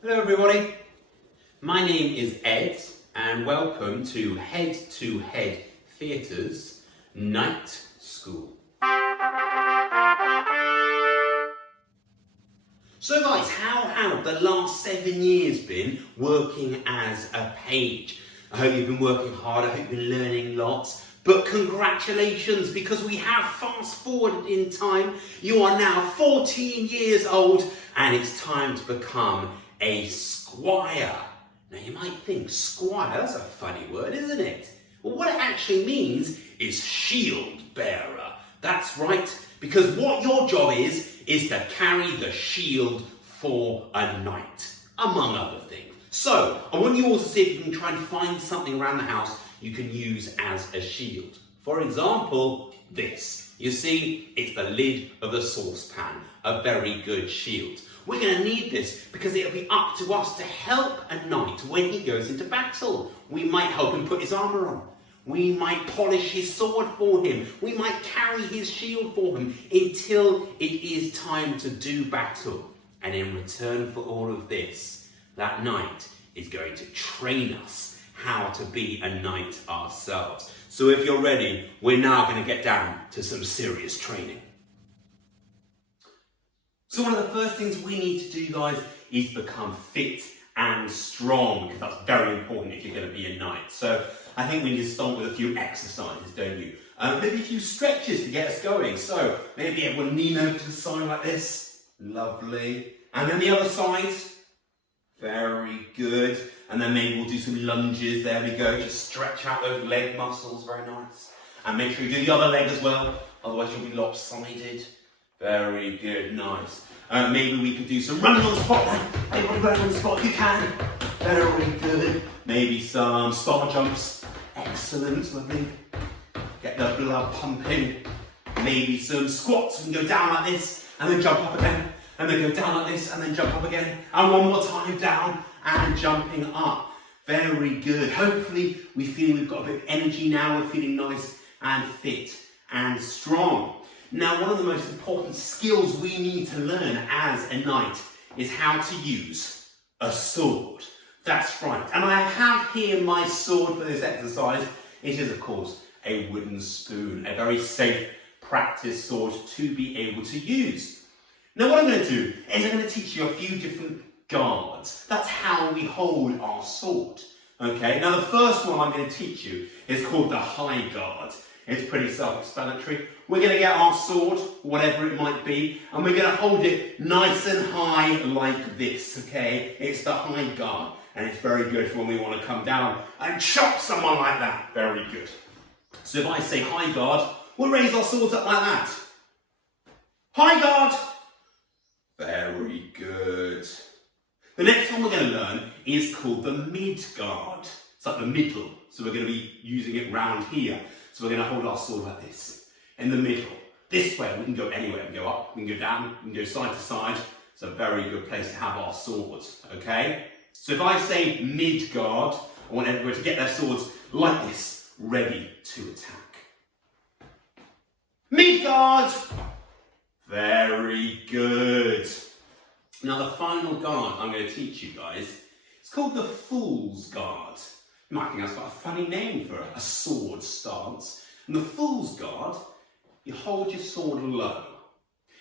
Hello everybody, my name is Ed and welcome to Head Theatre's Night School. So guys, how have the last 7 years been working as a page? I hope you've been working hard, I hope you've been learning lots. But congratulations, because we have fast forwarded in time. You are now 14 years old and it's time to become a squire. Now you might think, squire, that's a funny word, isn't it? Well, what it actually means is shield bearer. That's right, because what your job is to carry the shield for a knight, among other things. So, I want you all to see if you can try and find something around the house you can use as a shield. For example, this. You see, it's the lid of a saucepan, a very good shield. We're going to need this because it'll be up to us to help a knight when he goes into battle. We might help him put his armour on. We might polish his sword for him. We might carry his shield for him until it is time to do battle. And in return for all of this, that knight is going to train us how to be a knight ourselves. So if you're ready, we're now going to get down to some serious training. So one of the first things we need to do, guys, is become fit and strong, because that's very important if you're going to be a knight. So I think we need to start with a few exercises, don't you? Maybe a few stretches to get us going. So maybe everyone lean over to the side like this. Lovely. And then the other side. Very good. And then maybe we'll do some lunges. There we go. Just stretch out those leg muscles. Very nice. And make sure you do the other leg as well. Otherwise you'll be lopsided. Very good. Nice. Maybe we could do some running on the spot then. Everyone run on the spot if you can. Very good. Maybe some star jumps. Excellent. Lovely. Get the blood pumping. Maybe some squats. We can go down like this and then jump up again. And then go down like this and then jump up again. And one more time down and jumping up. Very good. Hopefully we feel we've got a bit of energy now. We're feeling nice and fit and strong. Now, one of the most important skills we need to learn as a knight is how to use a sword. That's right. And I have here my sword for this exercise. It is, of course, a wooden spoon, a very safe practice sword to be able to use. Now, what I'm going to do is I'm going to teach you a few different guards. That's how we hold our sword. Okay, now the first one I'm going to teach you is called the high guard. It's pretty self-explanatory. We're going to get our sword, whatever it might be, and we're going to hold it nice and high like this, okay? It's the high guard, and it's very good for when we want to come down and chop someone like that. Very good. So if I say high guard, we'll raise our swords up like that. High guard. Very good. The next one we're going to learn is called the mid guard. It's like the middle, so we're going to be using it round here. So we're going to hold our sword like this, in the middle. This way, we can go anywhere. We can go up, we can go down, we can go side to side. It's a very good place to have our swords, okay? So if I say mid guard, I want everyone to get their swords like this, ready to attack. Mid guard! Very good. Now the final guard I'm going to teach you guys, it's called the Fool's Guard. You might think that's got a funny name for a sword stance. And the Fool's Guard, you hold your sword low.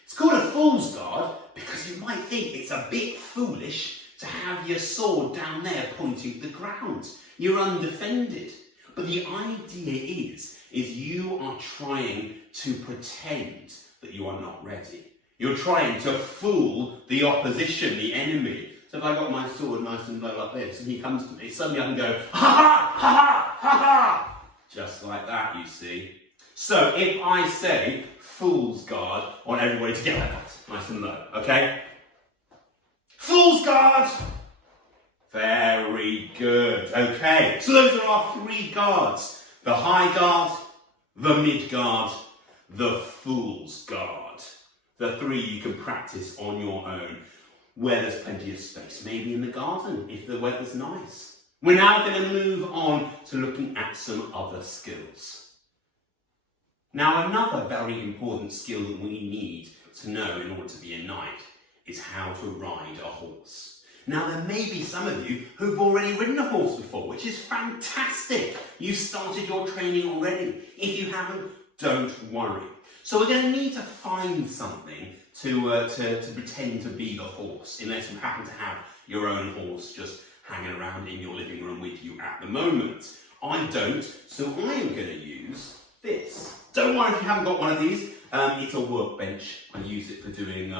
It's called a Fool's Guard because you might think it's a bit foolish to have your sword down there pointing at the ground. You're undefended. But the idea is you are trying to pretend that you are not ready. You're trying to fool the opposition, the enemy. So if I got my sword nice and low like this, and he comes to me, suddenly I can go, ha ha, ha ha, ha ha, just like that, you see. So if I say Fool's Guard, I want everybody to get like that, nice and low, okay? Fool's Guard! Very good, okay. So those are our three guards. The high guard, the mid guard, the Fool's Guard. The three you can practice on your own, where there's plenty of space, maybe in the garden if the weather's nice. We're now going to move on to looking at some other skills. Now, another very important skill that we need to know in order to be a knight is how to ride a horse. Now there may be some of you who've already ridden a horse before, which is fantastic. You've started your training already. If you haven't, don't worry. So we're going to need to find something to pretend to be the horse, unless you happen to have your own horse just hanging around in your living room with you at the moment. I don't, so I am going to use this. Don't worry if you haven't got one of these. It's a workbench. I use it for doing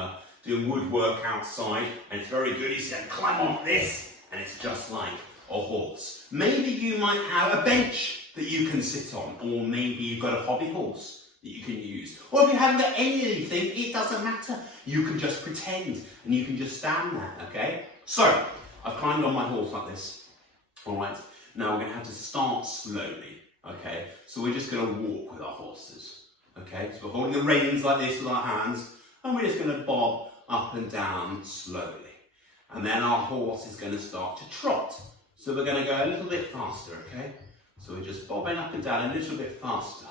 woodwork outside, and it's very good. You see, I climb on this, and it's just like a horse. Maybe you might have a bench that you can sit on, or maybe you've got a hobby horse that you can use. Or if you haven't got anything, it doesn't matter. You can just pretend, and you can just stand there, okay? So, I've climbed on my horse like this. All right, now we're going to have to start slowly, okay? So we're just going to walk with our horses, okay? So we're holding the reins like this with our hands, and we're just going to bob up and down slowly. And then our horse is going to start to trot. So we're going to go a little bit faster, okay? So we're just bobbing up and down a little bit faster,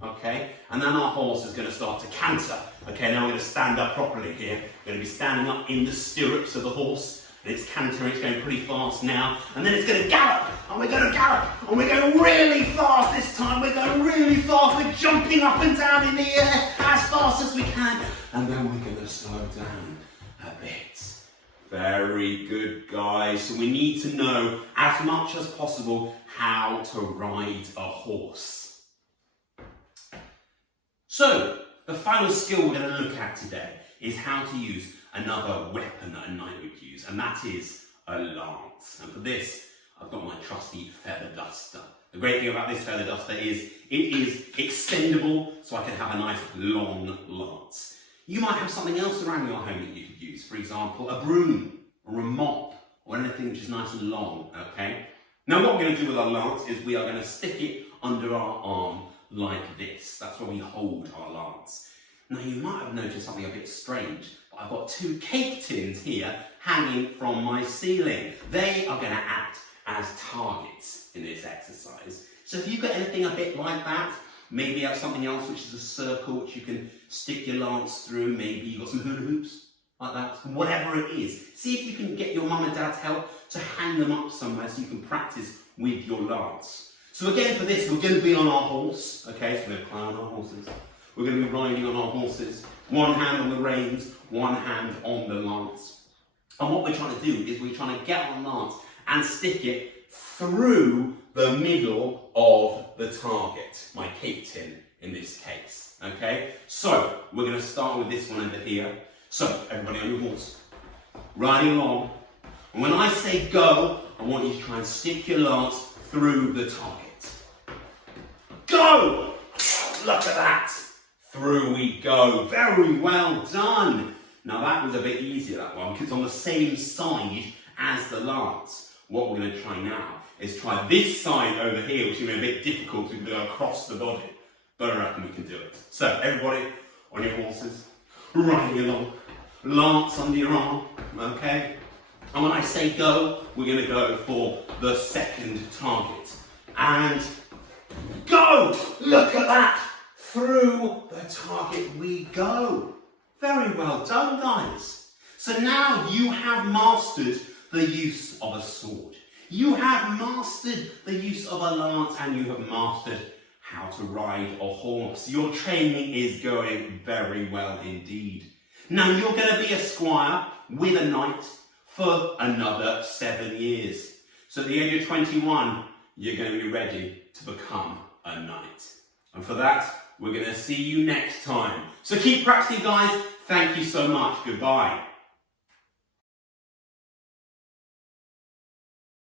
okay? And then our horse is going to start to canter. Okay, now we're going to stand up properly here. We're going to be standing up in the stirrups of the horse. And it's cantering, it's going pretty fast now. And then it's going to gallop, and we're going to gallop, and we're going really fast this time. We're going really fast. We're jumping up and down in the air as fast as we can. And then we're going to slow down a bit. Very good, guys. So we need to know as much as possible how to ride a horse. So, the final skill we're going to look at today is how to use another weapon that a knight would use, and that is a lance. And for this, I've got my trusty feather duster. The great thing about this feather duster is it is extendable, so I can have a nice long lance. You might have something else around your home that you could use, for example, a broom or a mop or anything which is nice and long, okay? Now what we're going to do with our lance is we are going to stick it under our arm like this. That's where we hold our lance. Now you might have noticed something a bit strange. I've got two cake tins here hanging from my ceiling. They are going to act as targets in this exercise. So if you've got anything a bit like that, maybe you have something else which is a circle which you can stick your lance through, maybe you've got some hula hoops like that, whatever it is. See if you can get your mum and dad's help to hang them up somewhere so you can practice with your lance. So again for this, we're going to be on our horse, okay, so we're going to climb on our horses. We're going to be riding on our horses, one hand on the reins, one hand on the lance. And what we're trying to do is we're trying to get our lance and stick it through the middle of the target, my cake tin in this case, okay? So, we're going to start with this one over here. So, everybody on your horse, riding along. And when I say go, I want you to try and stick your lance through the target. Go! Look at that! Through we go. Very well done. Now that was a bit easier, that one, because it's on the same side as the lance. What we're going to try now is try this side over here, which is going to be a bit difficult to go across the body. But I reckon we can do it. So everybody on your horses, riding along, lance under your arm, okay? And when I say go, we're going to go for the second target. And go! Look at that! Through the target we go. Very well done, guys. So now you have mastered the use of a sword. You have mastered the use of a lance, and you have mastered how to ride a horse. Your training is going very well indeed. Now you're going to be a squire with a knight for another 7 years. So at the age of 21, you're going to be ready to become a knight. And for that, we're going to see you next time. So keep practicing, guys. Thank you so much. Goodbye.